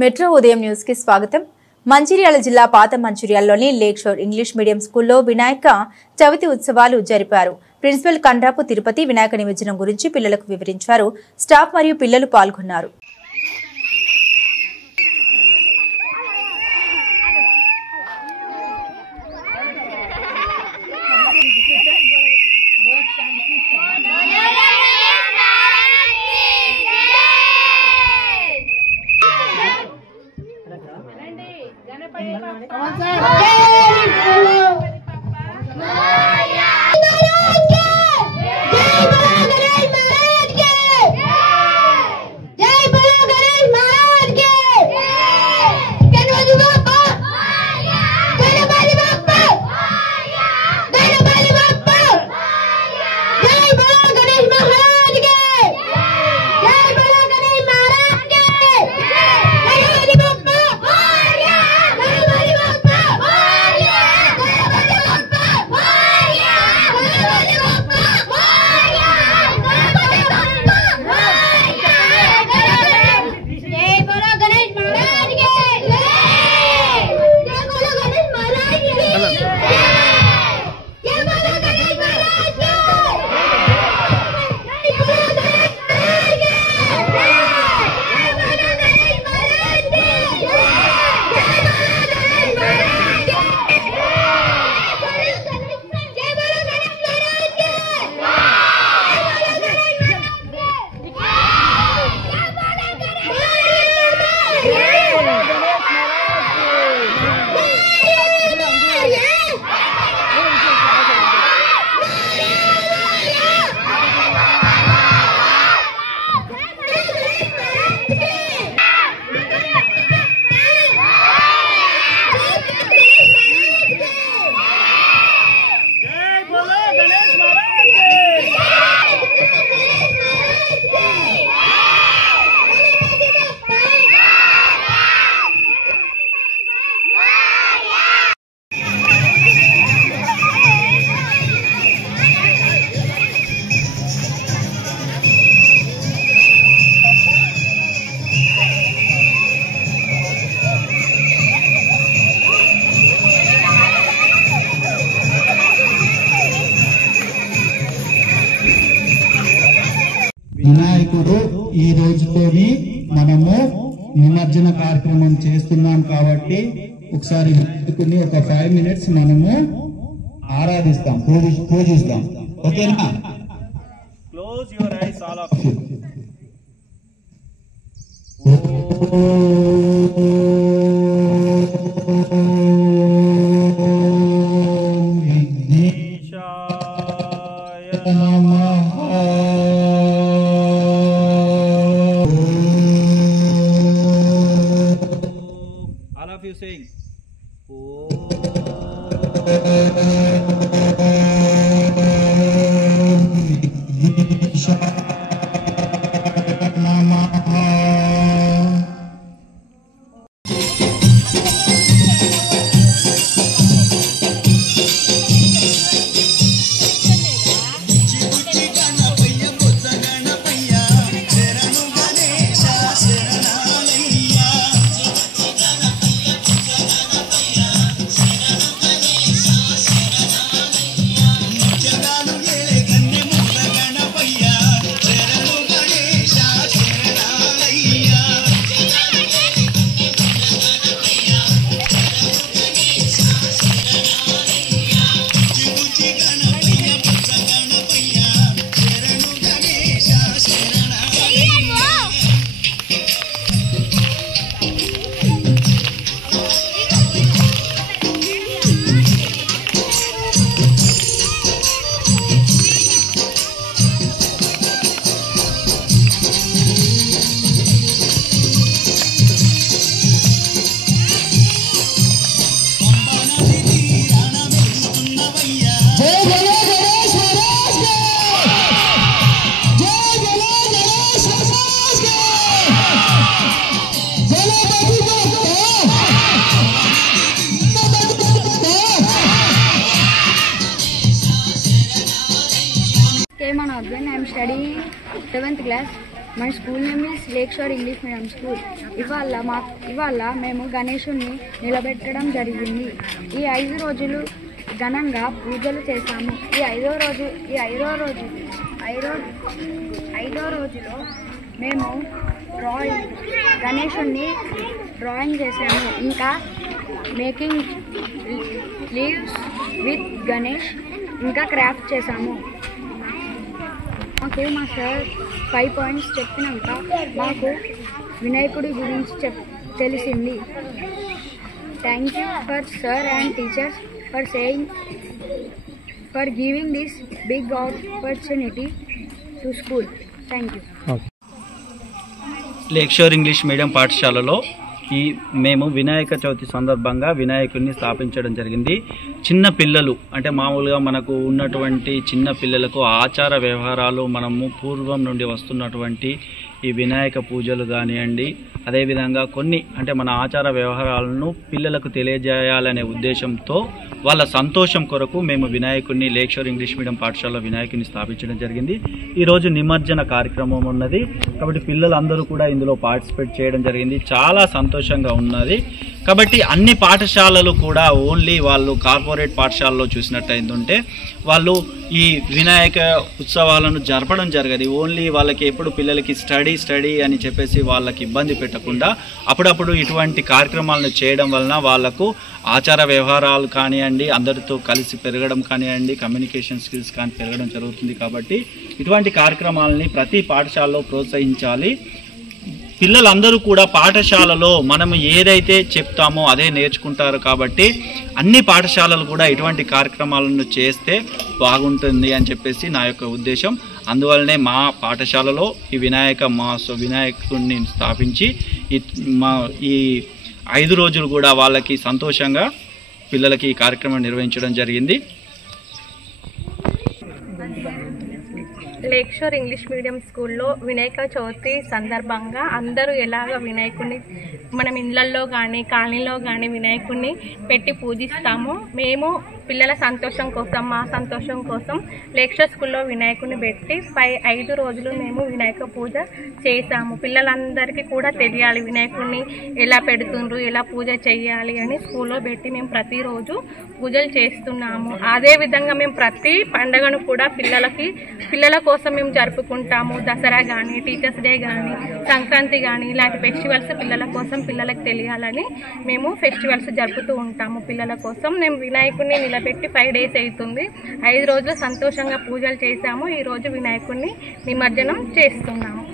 Metro ఉదయం news కి స్వాగతం. మంచిర్యాల జిల్లా పాత మంచిర్యాలలోని లేక్ షోర్ ఇంగ్లీష్ మీడియం స్కూల్లో వినాయక చవితి ఉత్సవాలు జరిపారు. ప్రిన్సిపల్ కండ్రాపు తిరుపతి వినాయక నిమజ్జనం గురించి పిల్లలకు వివరించారు. స్టాఫ్ మరియు పిల్లలు పాల్గొన్నారు. వినాయకుడు ఈ రోజుతోని మనము నిమజ్జన కార్యక్రమం చేస్తున్నాం కాబట్టి ఒకసారి వినాయకుడిని ఒక 5 minutes మనము ఆరాధిస్తాం, పూజిస్తాం. ఓకేనా? Close your eyes, all of you. All of you saying, K. Manodhan. I am studying 7th class. My school name is Lakeshore English medium school. ఇవాళ మేము గణేశుని నిలబెట్టడం జరిగింది. ఈ 5 రోజులు ఘనంగా పూజలు చేశాము. ఈ ఐదో రోజులో మేము గణేశుని డ్రాయింగ్ చేశాము. ఇంకా మేకింగ్ లీవ్స్ విత్ గణేష్ ఇంకా క్రాఫ్ట్ చేశాము. మాకు మా సార్ 5 పాయింట్స్ చెప్పినాక మాకు వినాయకుడి గురించి తెలిసింది. Thank you for sir and teachers for giving this big opportunity to school. Thank you. Lakeshore English medium పాఠశాలలో మేము వినాయక చవితి సందర్భంగా వినాయకుడిని స్థాపించడం జరిగింది. చిన్న పిల్లలు అంటే మామూలుగా మనకు ఉన్నటువంటి చిన్న పిల్లలకు ఆచార వ్యవహారాలు మనము పూర్వం నుండి వస్తున్నటువంటి ఈ వినాయక పూజలు కానివ్వండి, అదేవిధంగా కొన్ని అంటే మన ఆచార వ్యవహారాలను పిల్లలకు తెలియజేయాలనే ఉద్దేశంతో వాళ్ళ సంతోషం కొరకు మేము వినాయకుడిని లేక్షోర్ ఇంగ్లీష్ మీడియం పాఠశాలలో వినాయకుడిని స్థాపించడం జరిగింది. ఈరోజు నిమజ్జన కార్యక్రమం ఉన్నది కాబట్టి పిల్లలందరూ కూడా ఇందులో పార్టిసిపేట్ చేయడం జరిగింది. చాలా సంతోషంగా ఉన్నది. కాబట్టి అన్ని పాఠశాలలు కూడా ఓన్లీ వాళ్ళు కార్పొరేట్ పాఠశాలలో చూసినట్టయిందంటే వాళ్ళు ఈ వినాయక ఉత్సవాలను జరపడం జరగదు. ఓన్లీ వాళ్ళకి ఎప్పుడు పిల్లలకి స్టడీ అని చెప్పేసి వాళ్ళకి ఇబ్బంది పెట్టకుండా అప్పుడప్పుడు ఇటువంటి కార్యక్రమాలను చేయడం వలన వాళ్ళకు ఆచార వ్యవహారాలు కానివ్వండి, అందరితో కలిసి పెరగడం కానివ్వండి, కమ్యూనికేషన్ స్కిల్స్ కానీ పెరగడం జరుగుతుంది. కాబట్టి ఇటువంటి కార్యక్రమాలని ప్రతి పాఠశాలలో ప్రోత్సహించాలి. పిల్లలందరూ కూడా పాఠశాలలో మనం ఏదైతే చెప్తామో అదే నేర్చుకుంటారు. కాబట్టి అన్ని పాఠశాలలు కూడా ఇటువంటి కార్యక్రమాలను చేస్తే బాగుంటుంది అని చెప్పేసి నా యొక్క ఉద్దేశం. అందువల్లనే మా పాఠశాలలో ఈ వినాయకుడిని స్థాపించి ఈ 5 రోజులు కూడా వాళ్ళకి సంతోషంగా పిల్లలకి ఈ కార్యక్రమం నిర్వహించడం జరిగింది. లేక్షోర్ ఇంగ్లీష్ మీడియం స్కూల్లో వినాయక చవితి సందర్భంగా అందరూ ఎలాగ వినాయకుడిని మనం ఇళ్లల్లో కానీ కాలనీలో కానీ వినాయకుడిని పెట్టి పూజిస్తామో మేము పిల్లల సంతోషం కోసం మా సంతోషం కోసం లేక్షోర్ స్కూల్లో వినాయకుడిని పెట్టి 5 రోజులు మేము వినాయక పూజ చేశాము. పిల్లలందరికీ కూడా తెలియాలి వినాయకుడిని ఎలా పెడుతుండ్రు, ఎలా పూజ చేయాలి అని స్కూల్లో పెట్టి మేము ప్రతిరోజు పూజలు చేస్తున్నాము. అదేవిధంగా మేము ప్రతి పండుగను కూడా పిల్లల కోసం మేము జరుపుకుంటాము. దసరా కానీ, టీచర్స్ డే కానీ, సంక్రాంతి కానీ ఇలాంటి ఫెస్టివల్స్ పిల్లల కోసం పిల్లలకు తెలియాలని మేము ఫెస్టివల్స్ జరుపుతూ ఉంటాము. పిల్లల కోసం మేము వినాయకుడిని నిలబెట్టి 5 డేస్ అవుతుంది. 5 రోజులు సంతోషంగా పూజలు చేశాము. ఈరోజు వినాయకుడిని నిమజ్జనం చేస్తున్నాము.